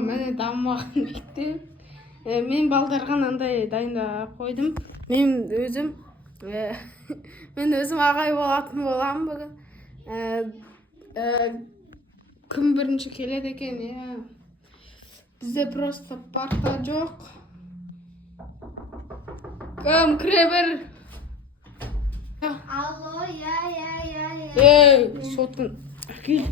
міне дамымаған мектеп. Мен балдарға андай дайындап қойдым. Мен өзім ағай болатын боламын бүгін. Кім бірінші келеді екен? Бізде просто парта жоқ. Кім кіре бер? Алло, я. Соткын. Кел.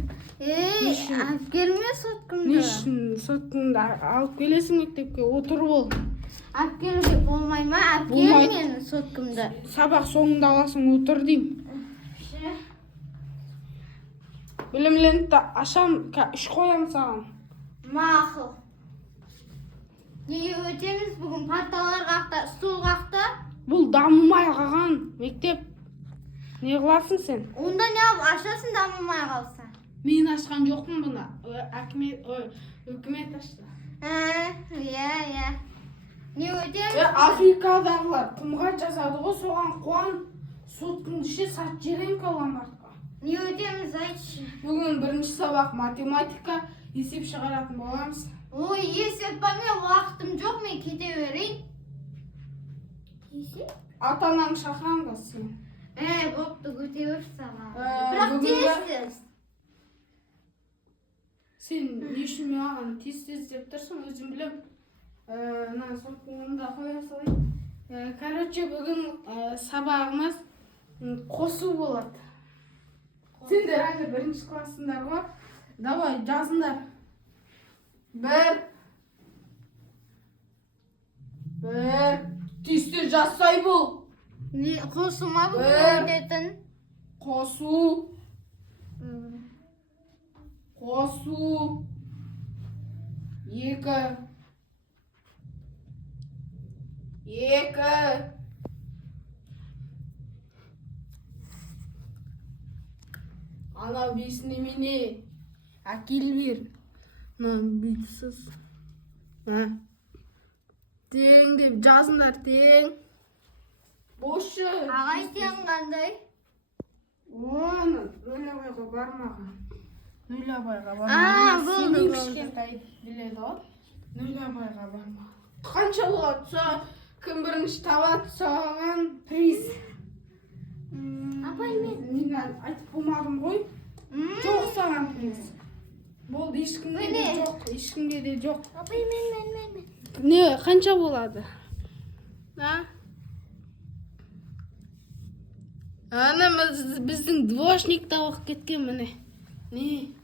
Келме соткымды. Не үшін соткынды алып келесің мектепке? Отыр бол. Алып келуге болмай ма? Алып кел мен соткымды. Сабақ соңында аласың, отыр дейм. Білімленді ашам, үш қоям саған. Мақыл. Неге өтеміз бүгін? Парталар қақта, стол қақта? Бұл дамымай қалған мектеп. Не қыласың сен? Онда не алып ашасын дамымай қалса? Мен ашқан жоқпын бұны. Үкімет ашты. Иә. Не өтеміз? Африкадағылар құмға жазады ғой, соған қуан. Соткыңды ше сат жерен қалған бартқа. Не өтеміз айтшы? Бүгін бірінші сабақ математика, есеп шығаратын боламыз. Ой, есеп па, мен уақытым жоқ, мен кете берейін. Есеп? Ата-анаң шақырам сен. Бопты көте бер саған. Бірақ тез. Сен не үшін маған тез деп тұрсың, өзім білем. Соткыңды қоя салайын. Короче, бүгін сабағымыз қосу болады. Сендер әлі бірінші классыңдар ғой. Давай, жазыңдар. Бір. Тесте жазсай бұл. Қосу ма бұл өтетін? Қосу. Екі. Ана бес немене? Әкел бер. Бітсіз. Тең деп жазыңдар, тең. Бошы. Ағай тең қандай? Оны, нөлабайға бармаған. Нөлабайға болды. Сенен кішкентай біледі ғой. Нөлабайға бармаған. Қанша болады? Кім бірінші табады саған приз. Апай, мен айтып болмадым ғой. Жоқ саған приз. Болды, ешкімге де жоқ. Апай, мен. Не, қанша болады? Ана біздің двошник тауық кеткен міне. Не?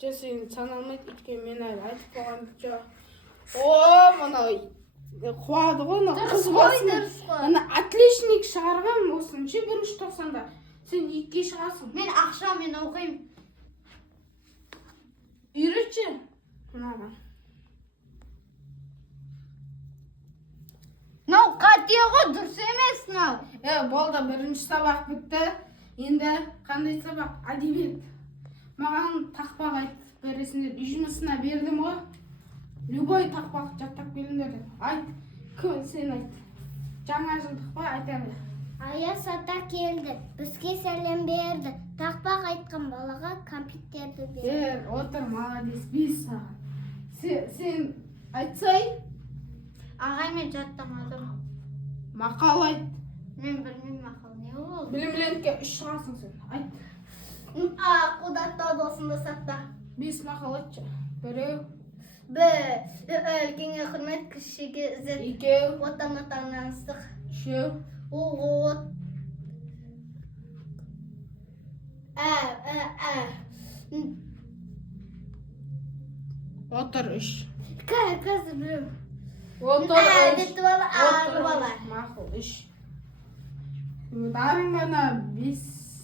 Сен саналмайды кеткен, мен айтып болған жоқ. Мынау қуады ғой, қыз басын. Отличник шығарған осыншы бірінші тоқсанда. Сен екке шығасың. Мен ақша, мен оқимын. Үйретші. Мынаған. Нау қате ғой, дұрыс емес нау. Болды, бірінші сабақ бітті. Енді қандай сабақ? Әдебиет. Маған тақпақ айтып бересіңдер. Үй жұмысына бердім ғой. Любой тақпақ жаттап келіңдер. Айт, сен айт. Жаңа жылдық па, айта бер. Аяз ата келді, бізге сәлем берді. Тақпақ айтқан балаға компьютерді берді. Отыр, молодец, бес саған. Сен айтсай? Ағай, мен жаттамадым. Мақал айт. Мен білмеймін мақал не ол. Білімленке үш шығасың сен. Айт. Құдатта досында сатта. Бес мақал айтшы. Біреу. Үлкенге құрмет, кішіге ізет. Екеу. Отан-отаннан ыстық. Үшеу. От. Отыр үш. Қазір білем. Отыр үш. Әдетті бала, ағы бала. Мақыл үш. Дарың ғана бес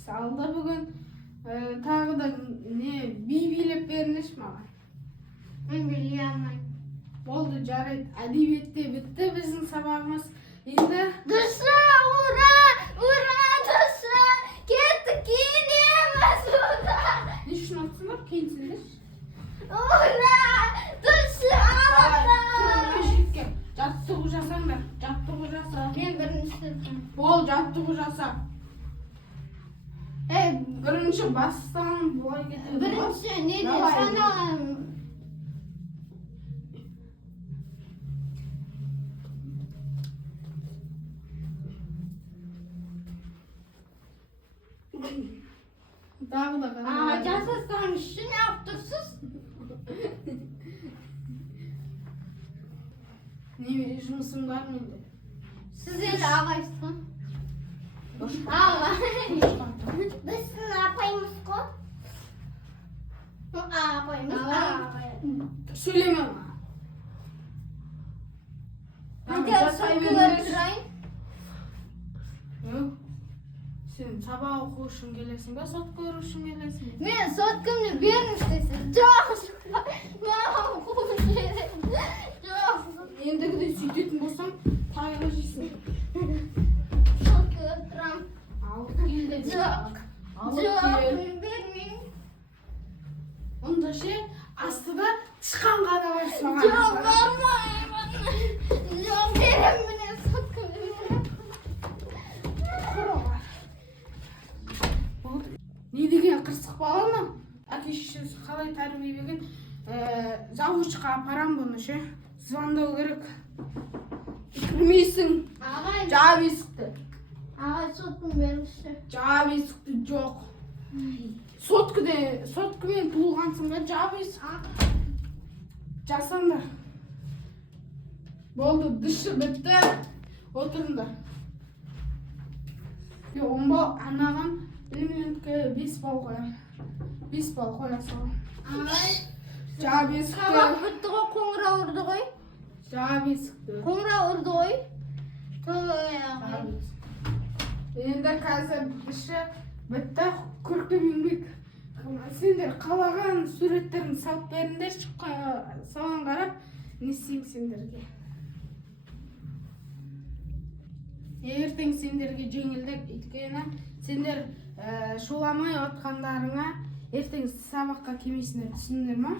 алды бүгін. Тағы да не, билеп беріңіз маған. Мен билей алмайым. Болды, жарайды. Әдебиетте бітті біздің сабағымыз. Енді Дұрса, ура, дұрса. Кеттік, киінеміз, ура. не үшін отсыңдар? Кейінсіңдер? Ура, дұрса, жаттығу жасаңдар. Жаттығу жаса. Мен бірінші. Бол, жаттығу жаса. Бірінші бастан бұлай кетеді. Бірінші, не де Давай. саналайым. Не жұмысым бар менде. Сіз енді ағайсыз ғой? Ағай. Біз сіздің апайымыз ғой? Апайымыз. Сөйлеме. Сен сабақ оқу үшін келесің бе, сот көру үшін келесің бе? Мен соткамды беріңіз десем. Жоқ. Маған оқу керек. Жоқ. Ендігіде сөйтетін болсаң, тайға жейсің. Сотқа отырам. Алып кел де. Жоқ. Жоқ, мен бермеймін. Онда ше, астыда тышқанға да бар соған. Жоқ, бармаймын. Жоқ, беремін мен сотқа беремін. Не деген қырсық бала ма? Әке-шешесі қалай тәрбиелеген? Завучқа апарам бұны ше. Звондау керек. Кірмейсің. Ағай, Жап есікті. ағай соткын беріңізші. Жап есікті жоқ. Соткымен туылғансың ба? Жап есікті. Жасаңдар. Болды, дышы бітті. Отырыңдар. 10 бал анаған білімлендікке 5 бал қоям. 5 бал қоя салам. Ағай, Жап есікті. сабақ бітті ғой, қоңырау ұрды ғой. Жап есікті. Қоңырау ұрды ғой. Той ағай. Енді қазір іші бітті, көркем еңбек. Сендер қалаған суреттерін салып беріңдер, соған қарап не істеймін сендерге. Ертең сендерге жеңілдік, өйткені сендер шуламай отқандарыңа ертең сабаққа келмейсіңдер, түсіндіңдер ма?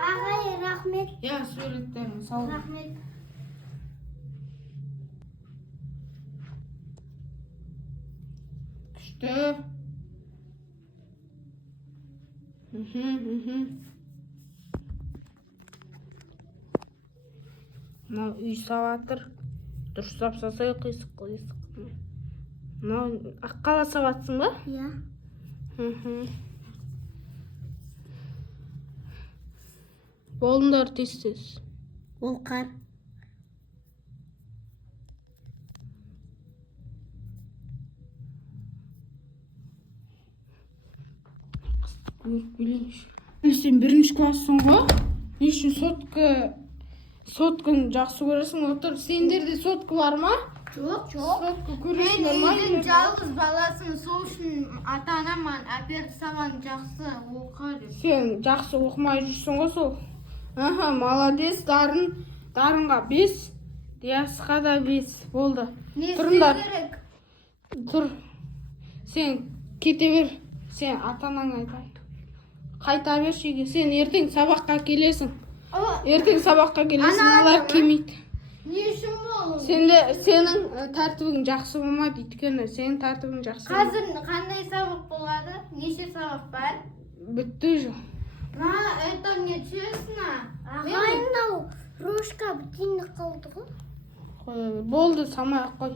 Ағай, рахмет. Я суреттерін салып. Рахмет. Күшті. Мынау үй сабатыр. Дұрыстап жасай қисық. Мынау аққала сабатсың ба? Иә. Болыңдар тез-тез. Ол қар. Сен бірінші классың ғой? Не үшін сотканы жақсы көресің? Отыр, сендерде сотка бар ма? Жоқ. Сотка Мен көресіңдер ма? үйдің жалғыз баласын, сол үшін ата-анаман әперіп салған жақсы оқыр. Сен жақсы оқымай жүрсің ғой сол? Аха, молодец, дарынға 5, Диасқа да 5 болды. Не Тұрыңдар. істеу керек? Тұр. Сен кете бер. Сен ата-анаң айтайын. Қайта бер шеге. Сен ертең сабаққа келесің. Ертең сабаққа келесің, олар келмейді. Не үшін бұл? Сенің тәртібің жақсы болмайды, өйткені сенің тәртібің жақсы. Қазір қандай сабақ болады? Неше сабақ бар? Бітті же. Это нечестно. Ағай, мынау ручка бітейін қалды ғой. Болды, самай қой.